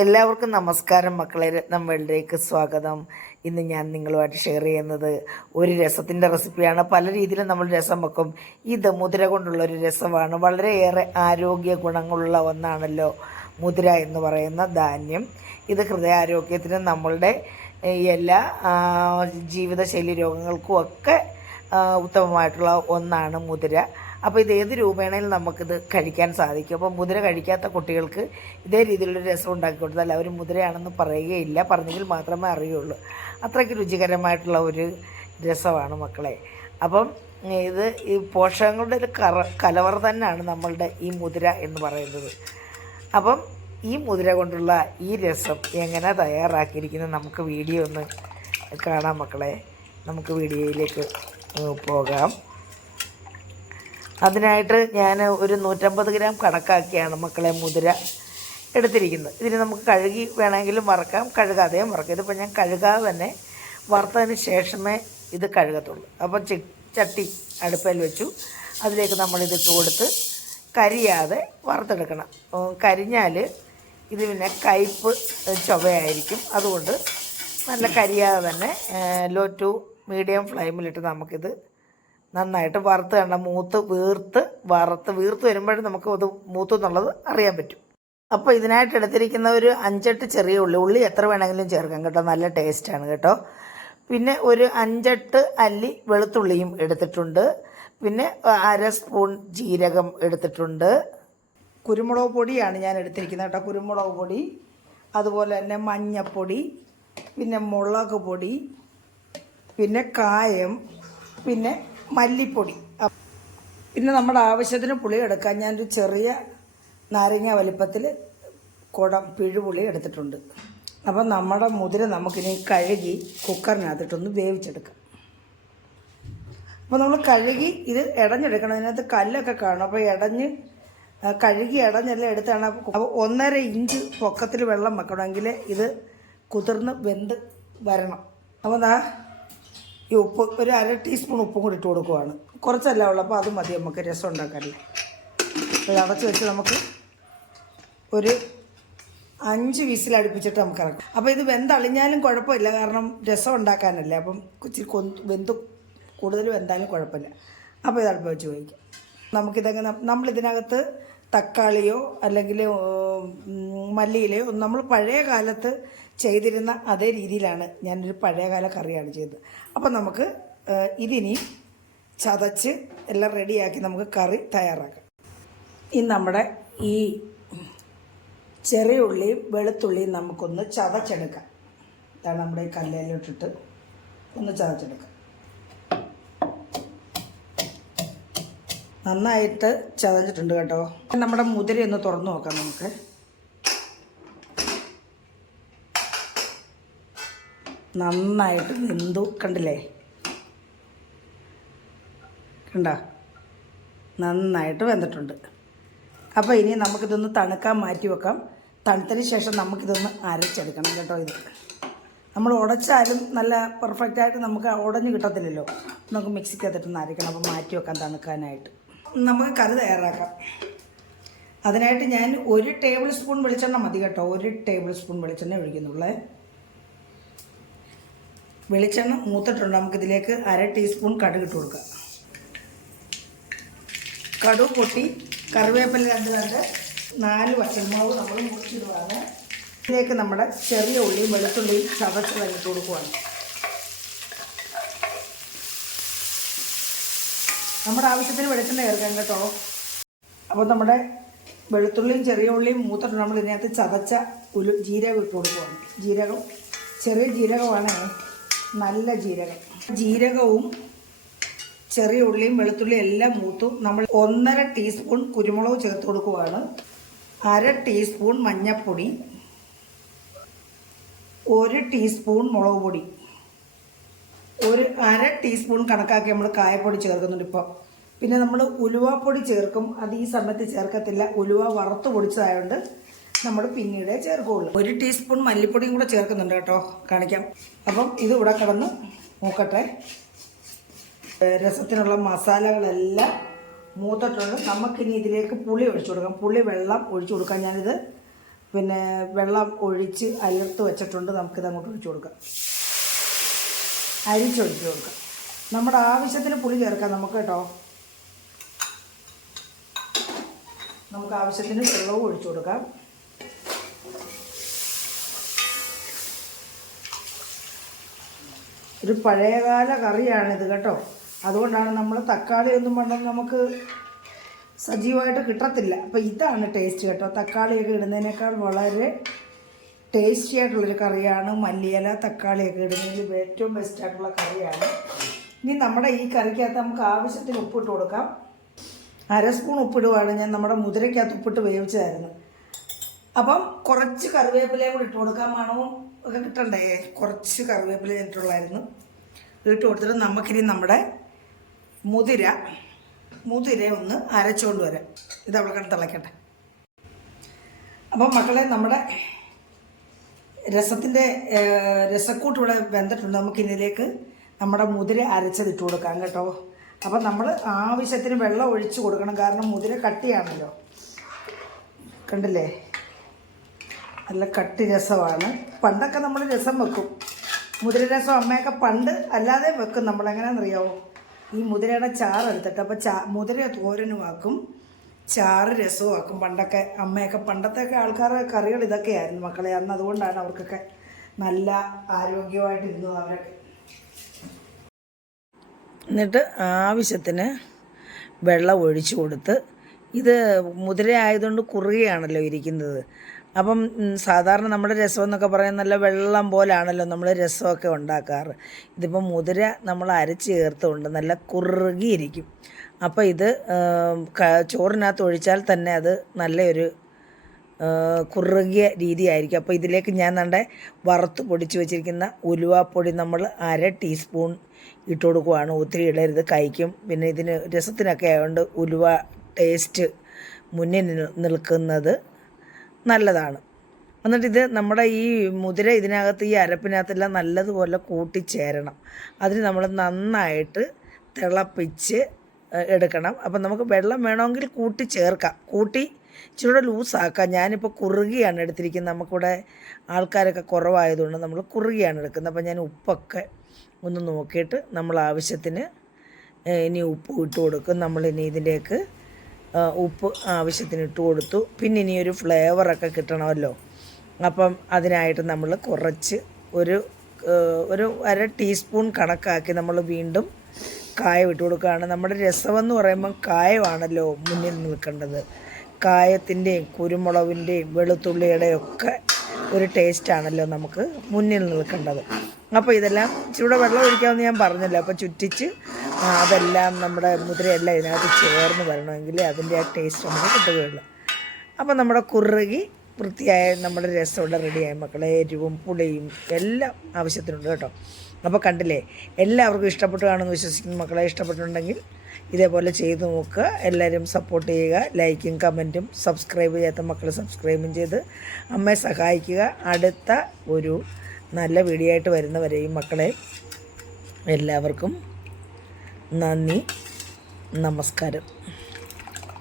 എല്ലാവർക്കും നമസ്കാരം മക്കളെ. രത്നം വേൾഡിലേക്ക് സ്വാഗതം. ഇന്ന് ഞാൻ നിങ്ങളുമായിട്ട് ഷെയർ ചെയ്യുന്നത് ഒരു രസത്തിന്റെ റെസിപ്പിയാണ്. പല രീതിയിലും നമ്മൾ രസം വെക്കും. ഇത് മുതിര കൊണ്ടുള്ള ഒരു രസമാണ്. വളരെയേറെ ആരോഗ്യ ഗുണങ്ങളുള്ള ഒന്നാണല്ലോ മുതിര എന്ന് പറയുന്ന ധാന്യം. ഇത് ഹൃദയാരോഗ്യത്തിന് നമ്മളുടെ എല്ലാ ജീവിതശൈലി രോഗങ്ങൾക്കും ഒക്കെ ഉത്തമമായിട്ടുള്ള ഒന്നാണ് മുതിര. അപ്പോൾ ഇത് ഏത് രൂപേണയിൽ നമുക്കിത് കഴിക്കാൻ സാധിക്കും. അപ്പോൾ മുതിര കഴിക്കാത്ത കുട്ടികൾക്ക് ഇതേ രീതിയിലുള്ള രസം ഉണ്ടാക്കി കൊടുത്താൽ അവർ മുതിരയാണെന്ന് പറയുകയില്ല. പറഞ്ഞെങ്കിൽ മാത്രമേ അറിയുള്ളൂ. അത്രയ്ക്ക് രുചികരമായിട്ടുള്ള ഒരു രസമാണ് മക്കളെ. അപ്പം ഇത് ഈ പോഷകങ്ങളുടെ ഒരു കറ കലവർ തന്നെയാണ് നമ്മളുടെ ഈ മുതിര എന്ന് പറയുന്നത്. അപ്പം ഈ മുതിര കൊണ്ടുള്ള ഈ രസം എങ്ങനെ തയ്യാറാക്കിയിരിക്കുന്നത് നമുക്ക് വീഡിയോ ഒന്ന് കാണാം മക്കളെ. നമുക്ക് വീഡിയോയിലേക്ക് പോകാം. അതിനായിട്ട് ഞാൻ ഒരു നൂറ്റമ്പത് ഗ്രാം കണക്കാക്കിയാണ് മക്കളെ മുതിര എടുത്തിരിക്കുന്നത്. ഇതിന് നമുക്ക് കഴുകി വേണമെങ്കിലും വറക്കാം കഴുകാതെയും വറക്കാം. ഇതിപ്പോൾ ഞാൻ കഴുകാതെ തന്നെ വറുത്തതിന് ശേഷമേ ഇത് കഴുകത്തുള്ളൂ. അപ്പോൾ ചട്ടി അടുപ്പയിൽ വെച്ചു. അതിലേക്ക് നമ്മളിതിട്ട് കൊടുത്ത് കരിയാതെ വറുത്തെടുക്കണം. കരിഞ്ഞാൽ ഇത് പിന്നെ കയ്പ്പ് ചുവയായിരിക്കും. അതുകൊണ്ട് നല്ല കരിയാതെ തന്നെ ലോ ടു മീഡിയം ഫ്ലെയിമിലിട്ട് നമുക്കിത് നന്നായിട്ട് വറുത്ത് കണ്ട മൂത്ത് വീർത്ത് വറുത്ത് വീർത്ത് വരുമ്പോഴും നമുക്ക് അത് മൂത്തു എന്നുള്ളത് അറിയാൻ പറ്റും. അപ്പോൾ ഇതിനായിട്ട് എടുത്തിരിക്കുന്ന ഒരു അഞ്ചെട്ട് ചെറിയ ഉള്ളി ഉള്ളി എത്ര വേണമെങ്കിലും ചേർക്കാം കേട്ടോ. നല്ല ടേസ്റ്റാണ് കേട്ടോ. പിന്നെ ഒരു അഞ്ചെട്ട് അല്ലി വെളുത്തുള്ളിയും എടുത്തിട്ടുണ്ട്. പിന്നെ അര സ്പൂൺ ജീരകം എടുത്തിട്ടുണ്ട്. കുരുമുളക് പൊടിയാണ് ഞാൻ എടുത്തിരിക്കുന്നത് കേട്ടോ. കുരുമുളക് പൊടി അതുപോലെ തന്നെ മഞ്ഞപ്പൊടി പിന്നെ മുളക് പൊടി പിന്നെ കായം പിന്നെ മല്ലിപ്പൊടി. പിന്നെ നമ്മുടെ ആവശ്യത്തിന് പുളി എടുക്കാൻ ഞാനൊരു ചെറിയ നാരങ്ങ വലിപ്പത്തിൽ കുടം പിഴുപുളി എടുത്തിട്ടുണ്ട്. അപ്പം നമ്മുടെ മുതിര നമുക്കിനി കഴുകി കുക്കറിനകത്തിട്ടൊന്ന് വേവിച്ചെടുക്കാം. അപ്പോൾ നമ്മൾ കഴുകി ഇത് ഇടഞ്ഞെടുക്കണം ഇതിനകത്ത് കല്ലൊക്കെ കാണും. അപ്പോൾ ഇടഞ്ഞ് കഴുകി ഇടഞ്ഞെല്ലാം എടുത്താണ്. അപ്പോൾ ഒന്നര ഇഞ്ച് പൊക്കത്തിൽ വെള്ളം വെക്കണമെങ്കിൽ ഇത് കുതിർന്ന് വെന്ത് വരണം. അപ്പോൾ ഈ ഉപ്പ് ഒരു അര ടീസ്പൂൺ ഉപ്പും കൂടി ഇട്ട് കൊടുക്കുവാണ്. കുറച്ചല്ല ഉള്ളപ്പോൾ അത് മതി നമുക്ക് രസം ഉണ്ടാക്കാനല്ലേ അപ്പോൾ അടച്ച് വെച്ച് നമുക്ക് ഒരു അഞ്ച് വിസിൽ അടുപ്പിച്ചിട്ട് നമുക്ക് ഇറക്കാം. അപ്പോൾ ഇത് വെന്തളിഞ്ഞാലും കുഴപ്പമില്ല കാരണം രസം ഉണ്ടാക്കാനല്ലേ. അപ്പം ഇച്ചിരി കൊന്ത് വെന്ത് കൂടുതൽ വെന്താലും കുഴപ്പമില്ല. അപ്പോൾ ഇത് അടുപ്പ് വെച്ച് ഉപയോഗിക്കാം നമുക്കിതങ്ങനെ നമ്മളിതിനകത്ത് തക്കാളിയോ അല്ലെങ്കിൽ മല്ലിയിലയോ നമ്മൾ പഴയ കാലത്ത് ചെയ്തിരുന്ന അതേ രീതിയിലാണ് ഞാനൊരു പഴയകാല കറിയാണ് ചെയ്തത്. അപ്പം നമുക്ക് ഇതിനി ചതച്ച് എല്ലാം റെഡിയാക്കി നമുക്ക് കറി തയ്യാറാക്കാം. ഇനി നമ്മുടെ ഈ ചെറിയ ഉള്ളിയും വെളുത്തുള്ളിയും നമുക്കൊന്ന് ചതച്ചെടുക്കാം. ഇതാണ് നമ്മുടെ ഈ കല്ലിലോട്ടിട്ട് ഒന്ന് ചതച്ചെടുക്കാം. നന്നായിട്ട് ചതഞ്ഞിട്ടുണ്ട് കേട്ടോ. നമ്മുടെ മുതിരി ഒന്ന് തുറന്നു നോക്കാം നമുക്ക്. നന്നായിട്ട് വെന്തു കണ്ടില്ലേ? കണ്ട? നന്നായിട്ട് വെന്തിട്ടുണ്ട്. അപ്പോൾ ഇനി നമുക്കിതൊന്ന് തണുക്കാൻ മാറ്റി വെക്കാം. തണുത്തതിന് ശേഷം നമുക്കിതൊന്ന് അരച്ചെടുക്കണം കേട്ടോ ഇത്. നമ്മൾ ഉടച്ചാലും നല്ല പെർഫെക്റ്റായിട്ട് നമുക്ക് ഉടഞ്ഞു കിട്ടത്തില്ലല്ലോ. നമുക്ക് മിക്സിക്കകത്തിട്ടൊന്ന് അരയ്ക്കണം അപ്പോൾ മാറ്റി വെക്കാം തണുക്കാനായിട്ട്. നമുക്ക് കറി തയ്യാറാക്കാം. അതിനായിട്ട് ഞാൻ ഒരു ടേബിൾ സ്പൂൺ വെളിച്ചെണ്ണ മതി കേട്ടോ. ഒരു ടേബിൾ സ്പൂൺ വെളിച്ചെണ്ണ ഒഴിക്കുന്നുള്ളേ. വെളിച്ചെണ്ണ മൂത്തിട്ടുണ്ട്. നമുക്കിതിലേക്ക് അര ടീസ്പൂൺ കടുക് ഇട്ട് കൊടുക്കാം. കടുക് പൊട്ടി കറിവേപ്പില രണ്ട് രണ്ട് നാല് വറ്റൽമുളക് നമ്മൾ മുറിച്ചിടുവാണ്. ഇതിലേക്ക് നമ്മുടെ ചെറിയ ഉള്ളിയും വെളുത്തുള്ളിയും ചതച്ച് കഴിഞ്ഞിട്ട് കൊടുക്കുവാണ്. നമ്മുടെ ആവശ്യത്തിന് വെളിച്ചെണ്ണ ചേർക്കാം കേട്ടോ. അപ്പോൾ നമ്മുടെ വെളുത്തുള്ളിയും ചെറിയ ഉള്ളിയും മൂത്തിട്ടുണ്ട്. നമ്മൾ ഇതിനകത്ത് ചതച്ച ഉലു ജീരകം ഇട്ട് കൊടുക്കുവാണ്. ജീരകം ചെറിയ ജീരകമാണ്. നല്ല ജീരകം. ജീരകവും ചെറിയ ഉള്ളിയും വെളുത്തുള്ളിയും എല്ലാം മൂത്തു. നമ്മൾ ഒന്നര ടീസ്പൂൺ കുരുമുളക് ചേർത്ത് കൊടുക്കുവാണ്. അര ടീസ്പൂൺ മഞ്ഞൾപ്പൊടി ഒരു ടീസ്പൂൺ മുളക് പൊടി. ഒരു അര ടീസ്പൂൺ കണക്കാക്കി നമ്മൾ കായപ്പൊടി ചേർക്കുന്നുണ്ട് ഇപ്പം. പിന്നെ നമ്മൾ ഉലുവാപ്പൊടി ചേർക്കും. അത് ഈ സമയത്ത് ചേർക്കത്തില്ല. ഉലുവ വറുത്ത് പൊടിച്ചതായതുകൊണ്ട് നമ്മൾ പിന്നീട് ചേർക്കുകയുള്ളൂ. ഒരു ടീസ്പൂൺ മല്ലിപ്പൊടിയും കൂടെ ചേർക്കുന്നുണ്ട് കേട്ടോ. കാണിക്കാം. അപ്പം ഇത് ഇവിടെ കിടന്ന് നോക്കട്ടെ. രസത്തിനുള്ള മസാലകളെല്ലാം മൂത്തിട്ടുണ്ട്. നമുക്കിനി ഇതിലേക്ക് പുളി ഒഴിച്ചു കൊടുക്കാം. പുളി വെള്ളം ഒഴിച്ചു കൊടുക്കാം. ഞാനിത് പിന്നെ വെള്ളം ഒഴിച്ച് അലർത്ത് വെച്ചിട്ടുണ്ട്. നമുക്കിത് അങ്ങോട്ട് ഒഴിച്ചു കൊടുക്കാം. അരിച്ചൊഴിച്ചു കൊടുക്കാം. നമ്മുടെ ആവശ്യത്തിന് പുളി ചേർക്കാം നമുക്ക് കേട്ടോ. നമുക്ക് ആവശ്യത്തിന് വെള്ളവും ഒഴിച്ചു കൊടുക്കാം. ഒരു പഴയകാല കറിയാണിത് കേട്ടോ. അതുകൊണ്ടാണ് നമ്മൾ തക്കാളി ഒന്നും പണ്ടും നമുക്ക് സജീവമായിട്ട് കിട്ടത്തില്ല. അപ്പോൾ ഇതാണ് ടേസ്റ്റ് കേട്ടോ. തക്കാളിയൊക്കെ ഇടുന്നതിനേക്കാൾ വളരെ ടേസ്റ്റി ആയിട്ടുള്ളൊരു കറിയാണ് മല്ലിയില തക്കാളിയൊക്കെ ഇടുന്നതിൽ ഏറ്റവും ബെസ്റ്റ് ആയിട്ടുള്ള കറിയാണ്. ഇനി നമ്മുടെ ഈ കറിക്കകത്ത് നമുക്ക് ആവശ്യത്തിന് ഉപ്പിട്ട് കൊടുക്കാം. അര സ്പൂൺ ഉപ്പിടുവാണ് ഞാൻ നമ്മുടെ മുതിരയ്ക്കകത്ത് ഉപ്പിട്ട് വേവിച്ചതായിരുന്നു. അപ്പം കുറച്ച് കറിവേപ്പിലയും കൂടി ഇട്ട് കൊടുക്കാം. മണവും കിട്ടണ്ടേ? കുറച്ച് കറിവേപ്പില ഇട്ടുള്ളായിരുന്നു ഇട്ട് കൊടുത്തിട്ട് നമുക്കിനി നമ്മുടെ മുതിര മുതിര ഒന്ന് അരച്ചുകൊണ്ട് വരാം. ഇത് അവിടെ കണ്ട് തിളയ്ക്കട്ടെ അപ്പം മക്കളെ നമ്മുടെ രസത്തിന്റെ രസക്കൂട്ട് ഇവിടെ വെന്തിട്ടുണ്ട്. നമുക്കിതിലേക്ക് നമ്മുടെ മുതിര അരച്ചത് ഇട്ട് കൊടുക്കാം കേട്ടോ. അപ്പം നമ്മൾ ആവശ്യത്തിന് വെള്ളം ഒഴിച്ച് കൊടുക്കണം. കാരണം മുതിര കട്ടിയാണല്ലോ. കണ്ടില്ലേ? നല്ല കട്ടി രസമാണ്. പണ്ടൊക്കെ നമ്മൾ രസം വെക്കും. മുതിര രസം അമ്മയൊക്കെ പണ്ട് അല്ലാതെ വെക്കും. നമ്മൾ എങ്ങനെയാണെന്നറിയാമോ ഈ മുതിരയുടെ ചാറ് എടുത്തിട്ട് അപ്പോൾ ചാ മുതിര തോരനുമാക്കും ചാറ് രസമാക്കും പണ്ടൊക്കെ. അമ്മയൊക്കെ പണ്ടത്തെയൊക്കെ ആൾക്കാരുടെ കറികൾ ഇതൊക്കെയായിരുന്നു മക്കളെ. അന്ന് അതുകൊണ്ടാണ് അവർക്കൊക്കെ നല്ല ആരോഗ്യമായിട്ടിരുന്നത് അവരൊക്കെ. എന്നിട്ട് ആവശ്യത്തിന് വെള്ളം ഒഴിച്ചു കൊടുത്ത് ഇത് മുതിര ആയതുകൊണ്ട് കുറുകയാണല്ലോ ഇരിക്കുന്നത്. അപ്പം സാധാരണ നമ്മുടെ രസം എന്നൊക്കെ പറയുന്നത് നല്ല വെള്ളം പോലാണല്ലോ നമ്മൾ രസമൊക്കെ ഉണ്ടാക്കാറ്. ഇതിപ്പോൾ മുതിര നമ്മൾ അരച്ച് ചേർത്തുകൊണ്ട് നല്ല കുറുകിയിരിക്കും. അപ്പോൾ ഇത് ചോറിനകത്ത് ഒഴിച്ചാൽ തന്നെ അത് നല്ലൊരു കുറുകിയ രീതിയായിരിക്കും. അപ്പോൾ ഇതിലേക്ക് ഞാൻ നമ്മുടെ വറുത്ത് പൊടിച്ച് വെച്ചിരിക്കുന്ന ഉലുവാപ്പൊടി നമ്മൾ അര ടീസ്പൂൺ ഇട്ട് കൊടുക്കുവാണ്. ഒത്തിരി ഇടരുത് കഴിക്കും. പിന്നെ ഇതിന് രസത്തിനൊക്കെ ആയതുകൊണ്ട് ഉലുവ ടേസ്റ്റ് മുന്നിൽ നിൽക്കുന്നത് നല്ലതാണ്. എന്നിട്ട് ഇത് നമ്മുടെ ഈ മുതിര ഇതിനകത്ത് ഈ അരപ്പിനകത്തെല്ലാം നല്ലതുപോലെ കൂട്ടിച്ചേരണം. അതിന് നമ്മൾ നന്നായിട്ട് തിളപ്പിച്ച് എടുക്കണം. അപ്പം നമുക്ക് വെള്ളം വേണമെങ്കിൽ കൂട്ടി ചേർക്കാം. കൂട്ടി ഇച്ചിരൂടെ ലൂസാക്കാം. ഞാനിപ്പോൾ കുറുകിയാണ് എടുത്തിരിക്കുന്നത്. നമുക്കിവിടെ ആൾക്കാരൊക്കെ കുറവായതുകൊണ്ട് നമ്മൾ കുറുകിയാണ് എടുക്കുന്നത്. അപ്പം ഞാൻ ഉപ്പൊക്കെ ഒന്ന് നോക്കിയിട്ട് നമ്മൾ ആവശ്യത്തിന് ഇനി ഉപ്പ് ഇട്ട് കൊടുക്കും. നമ്മളിനി ഇതിലേക്ക് ഉപ്പ് ആവശ്യത്തിന് ഇട്ട് കൊടുത്തു. പിന്നെ ഇനി ഒരു ഫ്ലേവറൊക്കെ കിട്ടണമല്ലോ. അപ്പം അതിനായിട്ട് നമ്മൾ കുറച്ച് ഒരു ഒരു അര ടീസ്പൂൺ കണക്കാക്കി നമ്മൾ വീണ്ടും കായം ഇട്ട് കൊടുക്കുകയാണ്. നമ്മുടെ രസമെന്ന് പറയുമ്പം കായമാണല്ലോ മുന്നിൽ നിൽക്കേണ്ടത്. കായത്തിന്റെയും കുരുമുളകിന്റെയും വെളുത്തുള്ളിയുടെയും ഒക്കെ ഒരു ടേസ്റ്റാണല്ലോ നമുക്ക് മുന്നിൽ നിൽക്കേണ്ടത്. അപ്പോൾ ഇതെല്ലാം ഇച്ചിരൂടെ വെള്ളം ഒഴിക്കാമെന്ന് ഞാൻ പറഞ്ഞല്ലോ. അപ്പോൾ ചുറ്റിച്ച് അതെല്ലാം നമ്മുടെ മുതിരയെല്ലാം ഇതിനകത്ത് ചേർന്ന് വരണമെങ്കിൽ അതിന്റെ ആ ടേസ്റ്റ് നമുക്ക് കിട്ടുകയുള്ളൂ. അപ്പോൾ നമ്മുടെ കുറുകി വൃത്തിയായ നമ്മുടെ രസം റെഡിയായ. റെഡിയായി മക്കളെ എരിവും പുളിയും എല്ലാം ആവശ്യത്തിനുണ്ട് കേട്ടോ. അപ്പോൾ കണ്ടില്ലേ എല്ലാവർക്കും ഇഷ്ടപ്പെട്ടു കാണുമെന്ന് വിശ്വസിക്കുന്ന. മക്കളെ ഇഷ്ടപ്പെട്ടിട്ടുണ്ടെങ്കിൽ ഇതേപോലെ ചെയ്ത് നോക്കുക. എല്ലാവരും സപ്പോർട്ട് ചെയ്യുക. ലൈക്കും കമന്റും സബ്സ്ക്രൈബ് ചെയ്യാത്ത മക്കൾ സബ്സ്ക്രൈബും ചെയ്ത് അമ്മയെ സഹായിക്കുക. അടുത്ത ഒരു നല്ല വീഡിയോ ആയിട്ട് വരുന്നവരെയും മക്കളെ എല്ലാവർക്കും നന്ദി നമസ്കാരം.